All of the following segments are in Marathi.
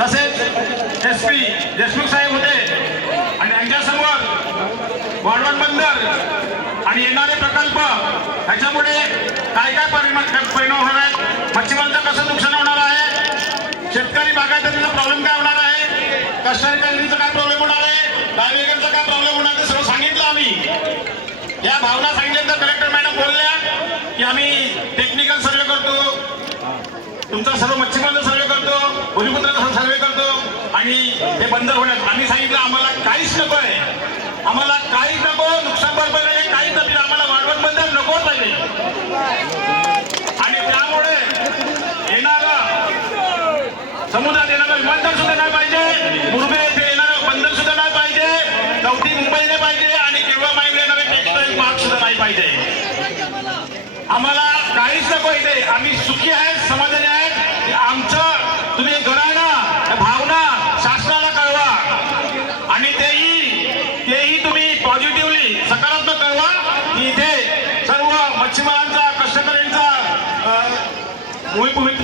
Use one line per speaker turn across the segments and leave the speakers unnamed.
तसेच एस पी देशमुख साहेब होते आणि त्यांच्यासमोर वाढवण बंदर आणि येणारे प्रकल्प ह्याच्यामुळे काय काय परिणाम परिणाम होणार आहेत? मच्छीमारांचं कसं नुकसान होणार आहे? शेतकरी बागायतीचा प्रॉब्लेम काय होणार आहे? कष्टकरी काय प्रॉब्लेम होणार आहे? डायवेगरचा काय प्रॉब्लेम होणार आहे? सगळं सांगितलं आम्ही. या भावना सांगितल्यानंतर कलेक्टर मॅडम बोलल्या की आम्ही टेक्निकल सर्वे करतो. तुमचा सर्व मच्छीमार आणि हे बंद होण्यात आम्ही सांगितलं आम्हाला काहीच नको आहे. आम्हाला काहीच नको नुकसान भरपाई नाही काहीच नको आम्हाला वाढवण बंदर नको पाहिजे आणि त्यामुळे येणारा समुद्रात येणारा विमानतळ सुद्धा नाही पाहिजे मुरबे येथे येणारं बंदर सुद्धा नाही पाहिजे चौथी मुंबई नाही पाहिजे आणि केवळ माहिती येणारे टेक्सटाईल पार्क सुद्धा नाही पाहिजे. आम्हाला काहीच नको इथे. आम्ही सुखी आहेत समाधानी आहेत. आमचं तुम्ही घराणं भावना
Muy bonito.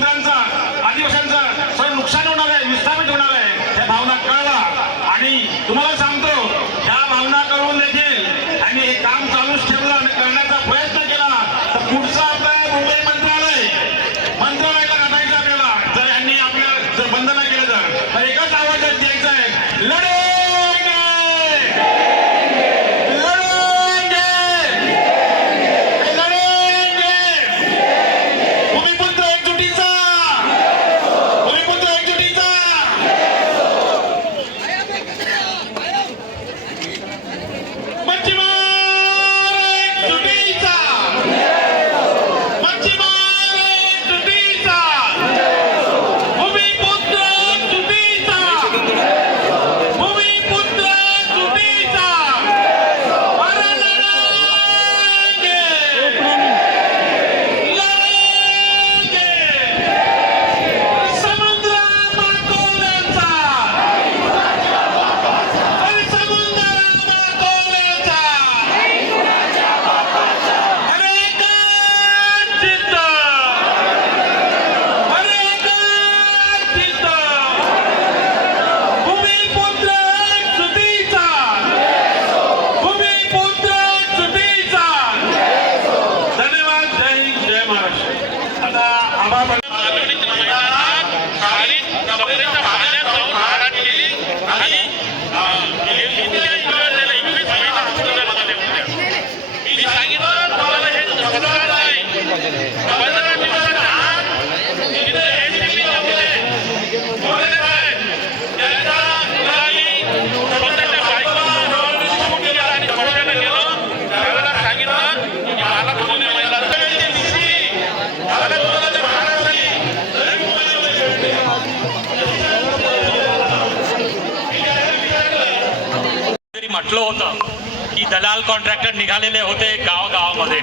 होतं की दलाल कॉन्ट्रॅक्टर निघालेले होते गावागावामध्ये.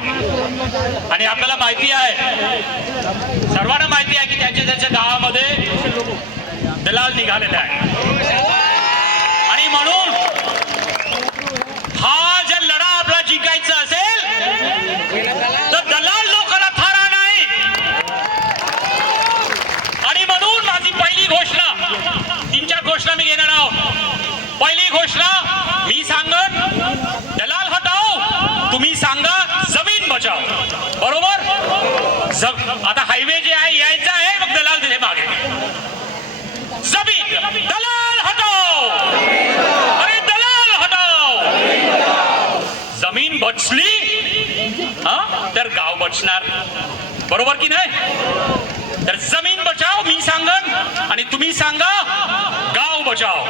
आणि आपल्याला माहिती आहे सर्वांना माहिती आहे की त्यांच्या त्यांच्या गावामध्ये दलाल निघालेले आहे आणि म्हणून हा जर लढा आपला जिंकायचा असेल तर दलाल लोकांना थारा नाही आणि म्हणून माझी पहिली घोषणा तीन चार घोषणा मी घेणार आहोत पहिली घोषणा मी सांगत दलाल हटाओ तुम्ही सांगा जमीन बचाव. बरोबर? आता हायवे जे आहे यायचं आहे मग दलाल दिले मागे. जमीन दलाल हटाओ अरे दलाल हटाओ जमीन बचली हा? तर गाव बचणार. बरोबर की नाही? तर जमीन बचाव मी सांगन आणि तुम्ही सांगा गाव बचाव.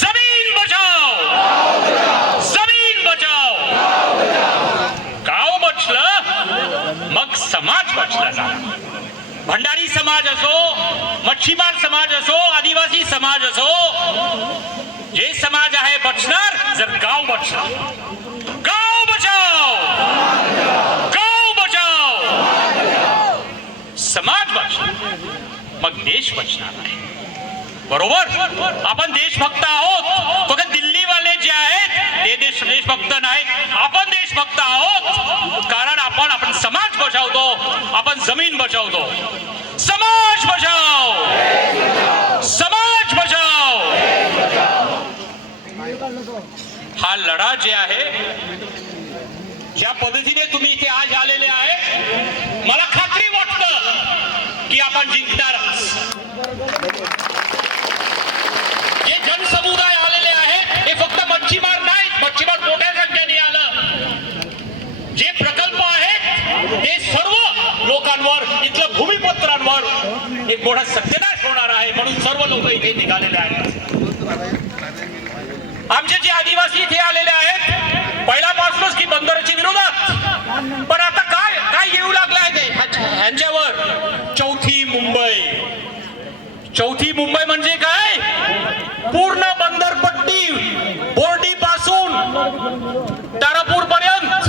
जमीन बचाव. भंडारी समाज असो, मच्छीमार समाज असो, आदिवासी समाज असो, जे समाज आहे बचणार, जर गाव बचणार। समाज बचणार। मग देश बचना आहे। बरोबर? आपण देशभक्त आहोत. फक्त दिल्लीवाले जे आहेत ते देश देशभक्त नाही आपण देशभक्त आहोत. कारण आपण आपण समाज बचावतो आपण जमीन बचावतो समाज बचाव समाज बचाव हा लढा जे आहे ज्या पद्धतीने तुम्ही इथे आज आलेले आहे मला खात्री वाटत की आपण जिंकणार म्हणजे हे कोणा सत्यनाश होणार आहे म्हणून सर्व लोक इथे निघालेले आहेत. आमचे जे आदिवासी इथे आलेले आहेत पहिल्यापासूनच की बंदराच्या विरोधात. पण आता काय काय येऊ लागलं आहे ते ह्यांच्यावर चौथी मुंबई चौथी मुंबई म्हणजे काय पूर्ण बंदरपट्टी बोर्डी पासून तारापूर पर्यंत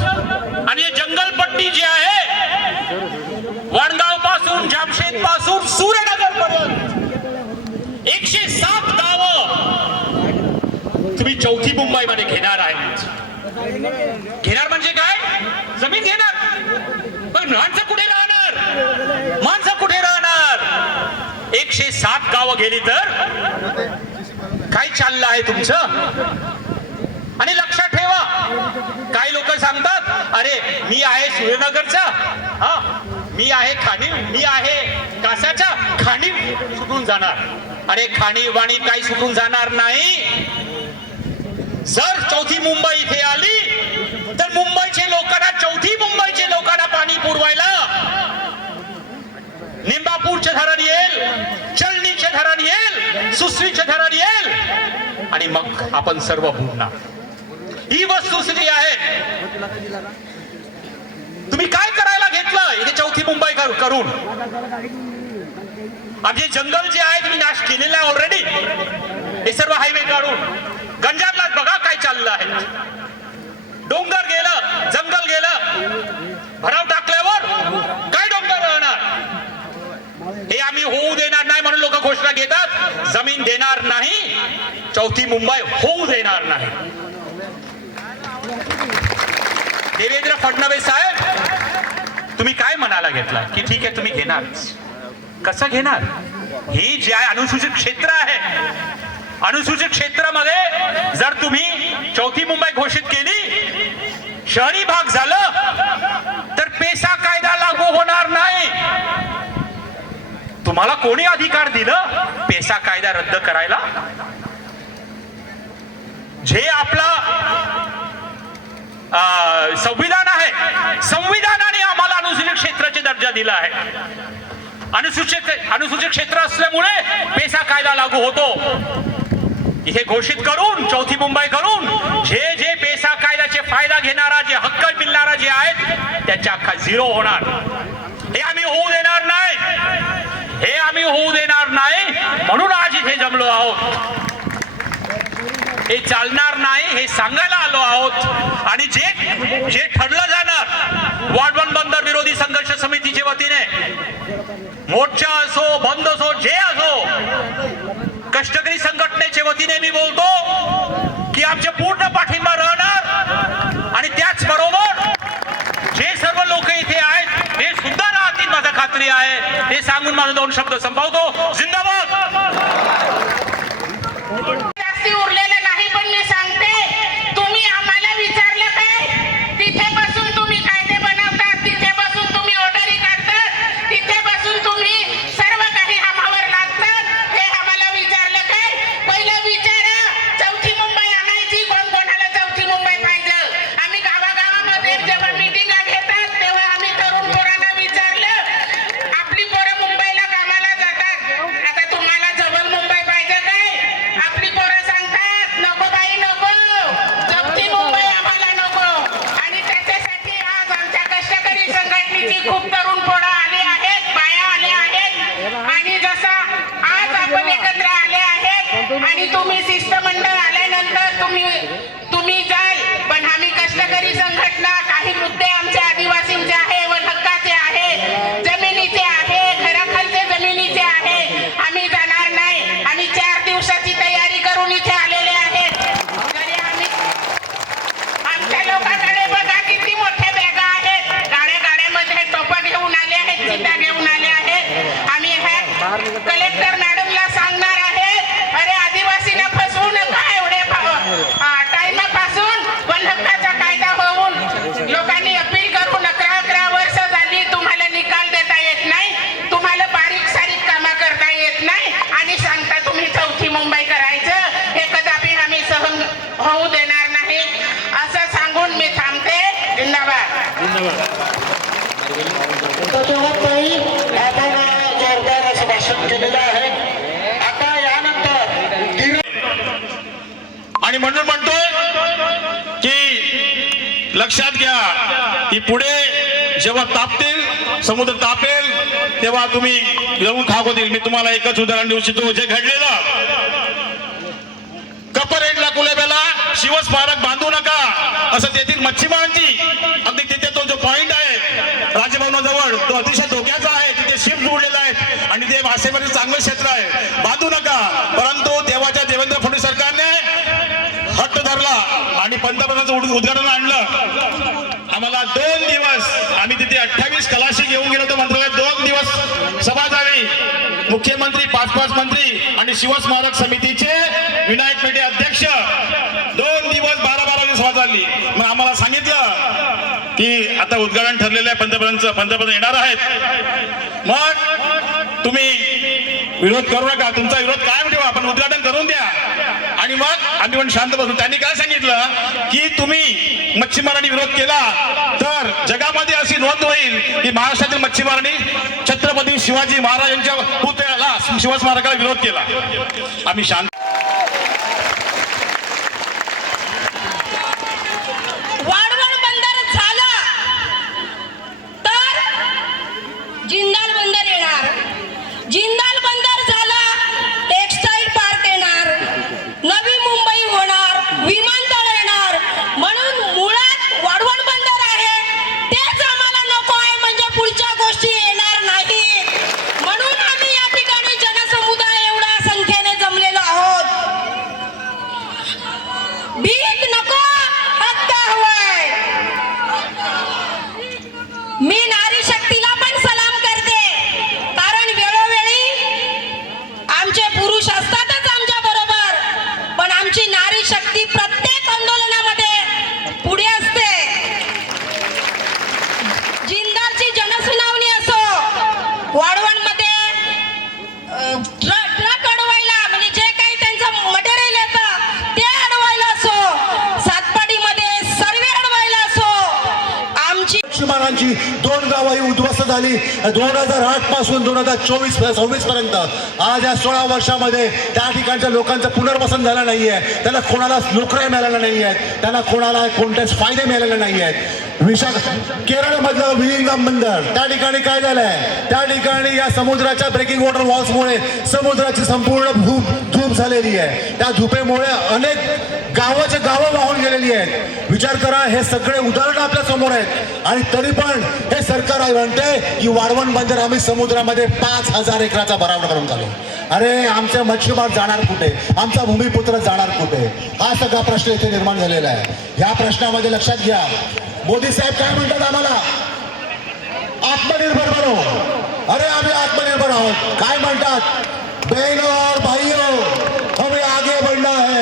आणि हे जंगलपट्टी जी आहे वडगावपासून जामशेदपासून सूर्यनगर पर्यंत एकशे सात गावं तुम्ही चौथी मुंबई मध्ये घेणार आहे घेणार म्हणजे काय? जमीन घेणार. पण माणसं कुठे राहणार? माणसं कुठे राहणार? एकशे सात गावं गेली तर काय चाललं आहे तुमचं? आणि लक्षात ठेवा. काही लोक सांगतात अरे मी आहे सूर्यनगरचा हा मी आहे खाणी मी आहे कासाचा. खाणी सुटून जाणार. अरे खाणी वाणी काही सुटून जाणार नाही. जर चौथी मुंबई इथे आली तर मुंबईचे लोकांना चौथी मुंबईचे लोकांना पाणी पुरवायला निंबापूरचे धरण येईल चळणीचे धरण येईल सुसरीचे धरण येईल आणि मग आपण सर्व बुडणार ही वस्तुस्थिती आहे. तुम्ही काय करायला घेतलं इथे चौथी मुंबई करून करून? आमचे जंगल जे आहे तुम्ही नाश केलेला आहे ऑलरेडी हे सर्व हायवे काढून. गंजारला बघा काय चाललं आहे. डोंगर गेलं जंगल गेलं. भराव टाकल्यावर काय डोंगर राहणार? हे आम्ही होऊ देणार नाही म्हणून लोक घोषणा घेतात. जमीन देणार नाही चौथी मुंबई होऊ देणार नाही. देवेंद्र फडणवीस साहेब तुम्ही काय म्हणायला घेतला? की ठीक आहे तुम्ही घेणार कसं घेणार? ही जे अनुसूचित क्षेत्र आहे अनुसूचित क्षेत्रामध्ये जर तुम्ही चौथी मुंबई घोषित केली शहरी भाग झालं तर पेसा कायदा लागू होणार नाही. तुम्हाला कोणी अधिकार दिलं पेसा कायदा रद्द करायला? जे आपला संविधान आहे संविधानाने आम्हाला अनुसूचित क्षेत्राचे दर्जा दिला आहे. अनुसूचित अनुसूचित क्षेत्र असल्यामुळे पेसा कायदा लागू होतो. इथे घोषित करून चौथी मुंबई करून जे जे पेसा कायद्याचे फायदा घेणारा जे हक्क मिळणारा जे आहेत त्याच्या अख्खा झिरो होणार. हे आम्ही होऊ देणार नाही. हे आम्ही होऊ देणार नाही. म्हणून आज इथे जमलो आहोत. हे चालणार नाही हे सांगायला आलो आहोत. आणि जे जे ठरलं जाणार वाढवण बंदर विरोधी संघर्ष समितीच्या वतीने मोर्चा असो बंद असो जे असो कष्टकरी संघटनेच्या वतीने मी बोलतो की आमच्या पूर्ण पाठिंबा राहणार आणि त्याचबरोबर जे सर्व लोक इथे आहेत हे सुद्धा राहतील माझा खात्री आहे. हे सांगून माझे दोन शब्द संपवतो. जिंदाबाद!
लक्षात घ्या की पुढे जेव्हा तापतील समुद्र तापेल तेव्हा तुम्ही येऊन खाक होतील मी तुम्हाला एकच उदाहरण देऊ इच्छितो जे घडलेलं. कपरेडला कुलेब्याला शिवस्मारक बांधू नका असं तेथील मच्छीमारांची अगदी तिथे तो जो पॉइंट आहे राजभवनाजवळ तो अतिशय धोक्याचा आहे तिथे शिप जोडलेला आहे आणि ते मासेमारी चांगलं क्षेत्र आहे. बांधू नका परंतु तेव्हाच्या देवेंद्र फडणवीस सरकारने हट्ट धरला. पंतप्रधानाचं उद्घाटन आणलं. आम्हाला दोन दिवस आम्ही तिथे अठ्ठावीस कलाशी घेऊन गेलो होतो मंत्रालयात. दोन दिवस सभा झाली. मुख्यमंत्री पाच पाच मंत्री आणि शिवस्मारक समितीचे विनायक पेठे अध्यक्ष. दोन दिवस बारा बारा दिवस सभा झाली. मग आम्हाला सांगितलं की आता उद्घाटन ठरलेलं आहे पंतप्रधानचं पंतप्रधान येणार आहेत. मग तुम्ही विरोध करू नका. तुमचा विरोध काय ठेवा. आपण उद्घाटन करून द्या. आणि मग आम्ही पण शांत बसलो. त्यांनी काय सांगितलं? की तुम्ही मच्छीमारांनी विरोध केला तर जगामध्ये अशी नोंद होईल की महाराष्ट्रातील मच्छीमारांनी छत्रपती शिवाजी महाराजांच्या पुतळ्याला शिवस्मारकाला विरोध केला. आम्ही शांत
दोन उद्ध्वस्त झाली. दोन हजार आठपासून दोन हजार चोवीस सव्वीस पर्यंत. आज या सोळा वर्षामध्ये त्या ठिकाणच्या लोकांचं पुनर्वसन झालं आहे त्यांना कोणाला नोकऱ्या मिळाल्या नाही आहेत त्यांना कोणाला कोणतेच फायदे मिळालेले नाही आहेत विशाख केरळमधलं विलिंगम बंदर. त्या ठिकाणी काय झालंय? त्या ठिकाणी या समुद्राच्या ब्रेकिंग वॉटर वॉल्समुळे समुद्राची संपूर्ण धूप धूप झालेली आहे. त्या धुपेमुळे अनेक गावाचे गावं वाहून गेलेली आहेत. विचार करा हे सगळे उदाहरण आपल्यासमोर आहेत. आणि तरी पण हे सरकार म्हणते की वाढवण बंदर आम्ही समुद्रामध्ये पाच हजार एकराचा भराव करून झालो अरे आमचे मच्छीमार जाणार कुठे? आमचा भूमिपुत्र जाणार कुठे? हा सगळा प्रश्न इथे निर्माण झालेला आहे. ह्या प्रश्नामध्ये लक्षात घ्या. मोदी साहेब काय म्हणतात आम्हाला? आत्मनिर्भर बनो अरे आम्ही आत्मनिर्भर आहोत. काय म्हणतात? बहनों और भाइयों हमें आगे बढ़ना है.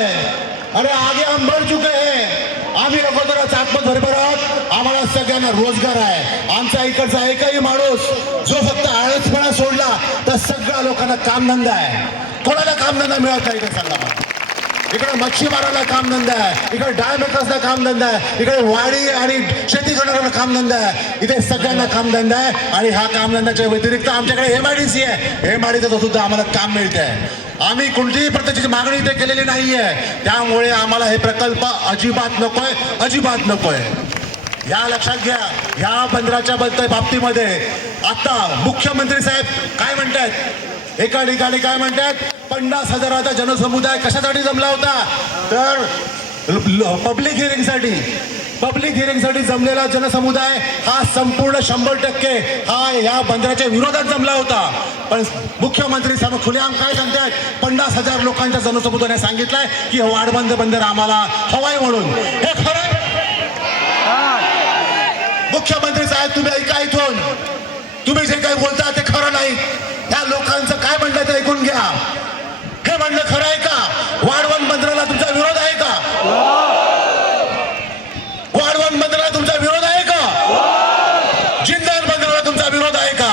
अरे आगे हम बढ़ चुके हैं। आम्ही अगोदर आत्मनिर्भर भरभरात आम्हाला सगळ्यांना रोजगार आहे। आमचा इकडचा एकही माणूस जो फक्त आळसपणा सोडला तर सगळ्या लोकांना कामधंदा आहे. कोणाला कामधंदा मिळत नाही इकडे सांगा इकडे मच्छीमाराला कामधंदा आहे. इकडे डाळ मेकर्सला कामधंदा आहे. इकडे वाडी आणि शेती करणाऱ्यांना कामधंदा आहे. इथे सगळ्यांना कामधंदा आहे. आणि हा कामधंद्याच्या व्यतिरिक्त आमच्याकडे एम आय डी सी आहे. एम आय सुद्धा आम्हाला काम मिळते आम्ही कोणतीही प्रकारची मागणी इथे केलेली नाही आहे त्यामुळे आम्हाला हे प्रकल्प अजिबात नकोय अजिबात नकोय. या लक्षात घ्या ह्या बंदराच्या बाबतीमध्ये आता मुख्यमंत्री साहेब काय म्हणतात एका ठिकाणी काय म्हणतात पन्नास हजाराचा जनसमुदाय कशासाठी जमला होता? तर पब्लिक हिअरिंगसाठी पब्लिक हिअरिंगसाठी जमलेला जनसमुदाय हा संपूर्ण शंभर टक्के हा या बंदराच्या विरोधात जमला होता. पण मुख्यमंत्री साहेब खुलेआम काय सांगतात पन्नास हजार लोकांच्या जनसमुदायाने सांगितलंय की वाडबंद बंदर आम्हाला हवाय म्हणून. हे खरं आहे? मुख्यमंत्री साहेब तुम्ही ऐका इथून. तुम्ही जे काही बोलता ते खरं नाही. त्या लोकांचं काय म्हणलं ते ऐकून घ्या. म्हणणं खरं आहे का? वाढवण बंदराला तुमचा विरोध आहे का? वाढवण बंदराला तुमचा विरोध आहे का? जिंदाल बंदराला तुमचा विरोध आहे का?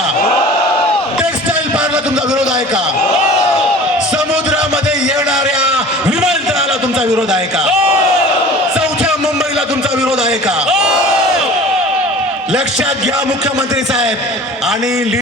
टेक्सटाईल पार्कला तुमचा विरोध आहे का? समुद्रामध्ये येणाऱ्या विमानतळाला तुमचा विरोध आहे का? चौथ्या मुंबईला तुमचा विरोध आहे का? लक्षात घ्या मुख्यमंत्री साहेब. आणि